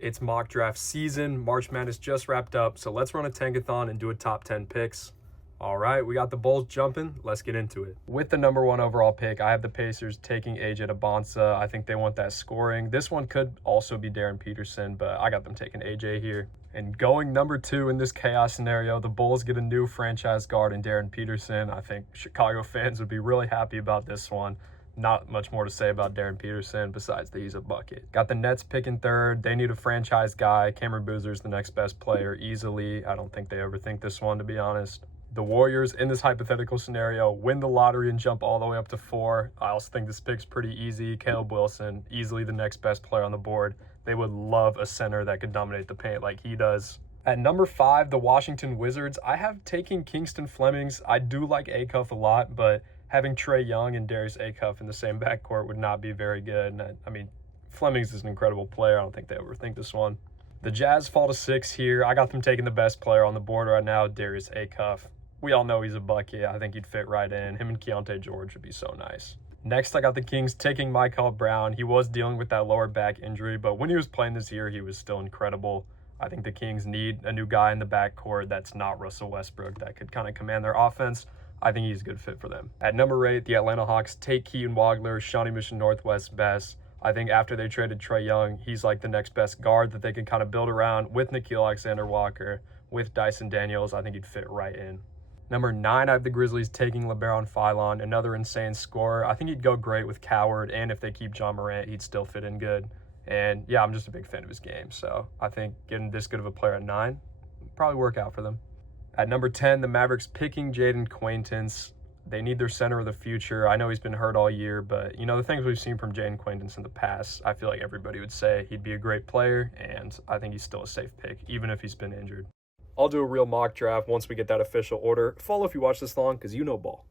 It's mock draft season. March Madness just wrapped up, so let's run a tankathon and do a top 10 picks. All right, we got the Bulls jumping. Let's get into it. With the number 1 overall pick, I have the Pacers taking AJ Debonsa. I think they want that scoring. This one could also be Darren Peterson, but I got them taking AJ here. And going number 2 in this chaos scenario, the Bulls get a new franchise guard in Darren Peterson. I think Chicago fans would be really happy about this one. Not much more to say about Darren Peterson besides that he's a bucket. Got the Nets picking 3rd. They need a franchise guy. Cameron Boozer's the next best player easily. I don't think they overthink this one, to be honest. The Warriors, in this hypothetical scenario, win the lottery and jump all the way up to 4. I also think this pick's pretty easy. Caleb Wilson, easily the next best player on the board. They would love a center that could dominate the paint like he does. At number 5, the Washington Wizards, I have taken Kingston Flemings. I do like Acuff a lot, but having Trae Young and Darius Acuff in the same backcourt would not be very good. And I mean, Flemings is an incredible player. I don't think they overthink this one. The Jazz fall to 6 here. I got them taking the best player on the board right now, Darius Acuff. We all know he's a bucket. I think he'd fit right in. Him and Keontae George would be so nice. Next, I got the Kings taking Michael Brown. He was dealing with that lower back injury, but when he was playing this year, he was still incredible. I think the Kings need a new guy in the backcourt that's not Russell Westbrook that could kind of command their offense. I think he's a good fit for them. At number 8, the Atlanta Hawks take Keaton Wagler, Shawnee Mission Northwest best. I think after they traded Trae Young, he's like the next best guard that they can kind of build around with Nickeil Alexander-Walker, with Dyson Daniels. I think he'd fit right in. Number 9, I have the Grizzlies taking LeBaron Philon, another insane scorer. I think he'd go great with Coward, and if they keep John Morant, he'd still fit in good. And yeah, I'm just a big fan of his game, so I think getting this good of a player at 9 would probably work out for them. At number 10, the Mavericks picking Jaden Quaintance. They need their center of the future. I know he's been hurt all year, but you know, the things we've seen from Jaden Quaintance in the past, I feel like everybody would say he'd be a great player, and I think he's still a safe pick, even if he's been injured. I'll do a real mock draft once we get that official order. Follow if you watch this long, because you know ball.